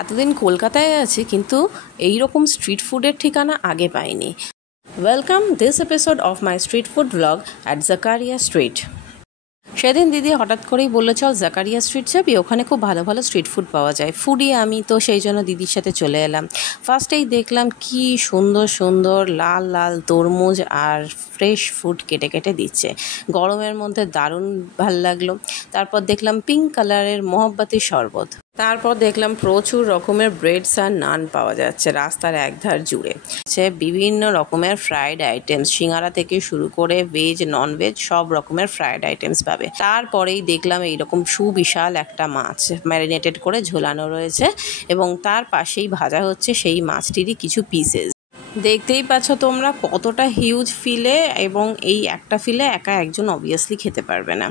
এতদিন কলকাতায় আছি কিন্তু এই রকম স্ট্রিট ফুডের ঠিকানা আগে পাইনি। Welcome this episode of my street food blog at Zakaria street. সেদিন দিদি হঠাৎ করেই বললো চল জাকারিয়া স্ট্রিট যাবি, ওখানে খুব ভালো ভালো স্ট্রিট ফুড পাওয়া যায়। ফুডি আমি, তো সেই জন্য দিদির সাথে চলে এলাম। ফার্স্টেই দেখলাম কি সুন্দর সুন্দর লাল লাল তরমুজ আর ফ্রেশ ফুড কেটে কেটে দিচ্ছে, গরমের মধ্যে দারুণ ভাল লাগলো। তারপর দেখলাম পিঙ্ক কালারের মহব্বতী শরবত। তারপর দেখলাম প্রচুর রকমের ব্রেডস আর নান পাওয়া যাচ্ছে রাস্তার একধার জুড়ে। বিভিন্ন রকমের ফ্রাইড আইটেমস, সিঙ্গারা থেকে শুরু করে ভেজ নন ভেজ সব রকমের ফ্রাইড আইটেমস পাবে। তারপরেই দেখলাম এইরকম সুবিশাল একটা মাছ ম্যারিনেটেড করে ঝোলানো রয়েছে এবং তার পাশেই ভাজা হচ্ছে সেই মাছটিরই কিছু পিসেস। দেখতেই পাচ্ছ তোমরা কতটা হিউজ ফিলে, এবং এই একটা ফিলে একা একজন অবভিয়াসলি খেতে পারবে না।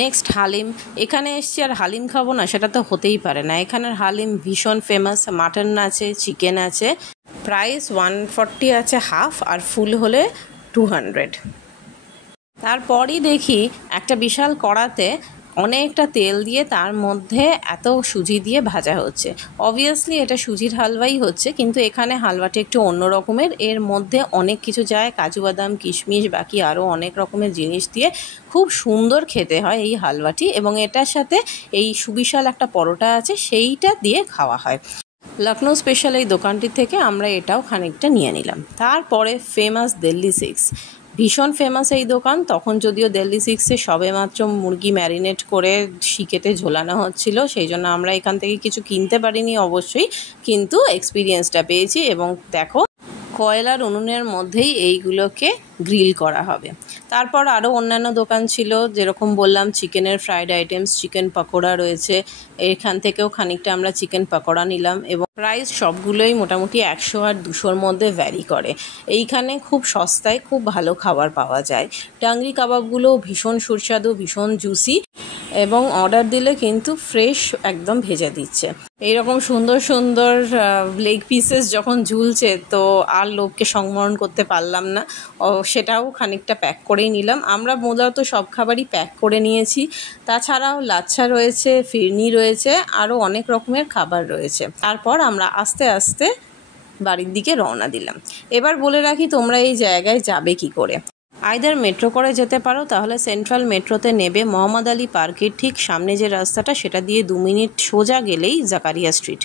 নেক্সট হালিম। এখানে এসছি আর হালিম খাবো না সেটা তো হতেই পারে না। এখানের হালিম ভীষণ ফেমাস। মাটন আছে, চিকেন আছে। প্রাইস 140 আছে হাফ, আর ফুল হলে 200। তারপরই দেখি একটা বিশাল কড়াতে অনেকটা তেল দিয়ে তার মধ্যে এত সুজি দিয়ে ভাজা হচ্ছে। অবভিয়াসলি এটা সুজির হালুয়াই হচ্ছে, কিন্তু এখানে হালুয়াটা একটু অন্য রকমের। এর মধ্যে অনেক কিছু যায়, কাজু বাদাম, কিশমিশ, বাকি আরও অনেক রকমের জিনিস দিয়ে খুব সুন্দর খেতে হয় এই হালুয়াটি। এবং এটার সাথে এই সুবিশাল একটা পরোটা আছে, সেইটা দিয়ে খাওয়া হয়। লখনৌ স্পেশাল এই দোকানটি থেকে আমরা এটাও খানিকটা নিয়ে নিলাম। তারপরে ফেমাস দিল্লি 6, ভীষণ ফেমাস এই দোকান। তখন যদিও দিল্লি 6-এ সবেমাত্র মুরগি ম্যারিনেট করে শিকেতে ঝোলানো হচ্ছিল, সেই জন্য আমরা এখান থেকে কিছু কিনতে পারিনি অবশ্যই, কিন্তু এক্সপিরিয়েন্সটা পেয়েছি। এবং দেখো কয়লার উনুনের মধ্যেই এইগুলোকে গ্রিল করা হবে। তারপর আরও অন্যান্য দোকান ছিল, যেরকম বললাম চিকেনের ফ্রাইড আইটেমস, চিকেন পকোড়া রয়েছে। এখান থেকেও খানিকটা আমরা চিকেন পকোড়া নিলাম এবং প্রাইস সবগুলোই মোটামুটি 100 আর 200-র মধ্যে ভ্যারি করে। এইখানে খুব সস্তায় খুব ভালো খাবার পাওয়া যায়। টাংরি কাবাবগুলোও ভীষণ সুস্বাদু, ভীষণ জুসি, এবং অর্ডার দিলে কিন্তু ফ্রেশ একদম ভেজে দিচ্ছে। এইরকম সুন্দর সুন্দর লেগ পিসেস যখন ঝুলছে তো আর লোককে সংবরণ করতে পারলাম না, সেটাও খানিকটা প্যাক করেই নিলাম। আমরা মূলত সব খাবারই প্যাক করে নিয়েছি। তাছাড়াও লাচ্ছা রয়েছে, ফিরনি রয়েছে, আরও অনেক রকমের খাবার রয়েছে। তারপর আমরা আস্তে আস্তে বাড়ির দিকে রওনা দিলাম। এবার বলে রাখি তোমরা এই জায়গায় যাবে কি করে। আইদার মেট্রো করে যেতে পারো, তাহলে সেন্ট্রাল মেট্রোতে নেবে মোহাম্মদ আলী পার্কের ঠিক সামনে যে রাস্তাটা, সেটা দিয়ে 2 মিনিট সোজা গেলেই জাকারিয়া স্ট্রিট।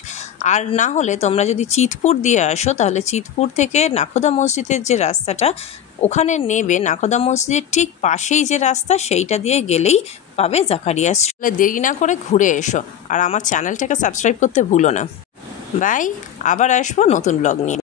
আর না হলে তোমরা যদি চিতপুর দিয়ে আসো, তাহলে চিতপুর থেকে নাখোদা মসজিদের যে রাস্তাটা ওখানে নেবে, নাখোদা মসজিদের ঠিক পাশেই যে রাস্তা সেইটা দিয়ে গেলেই পাবে জাকারিয়া স্ট্রিট। দেরি না করে ঘুরে এসো, আর আমার চ্যানেলটাকে সাবস্ক্রাইব করতে ভুলো না। বাই, আবার আসবো নতুন ব্লগ নিয়ে।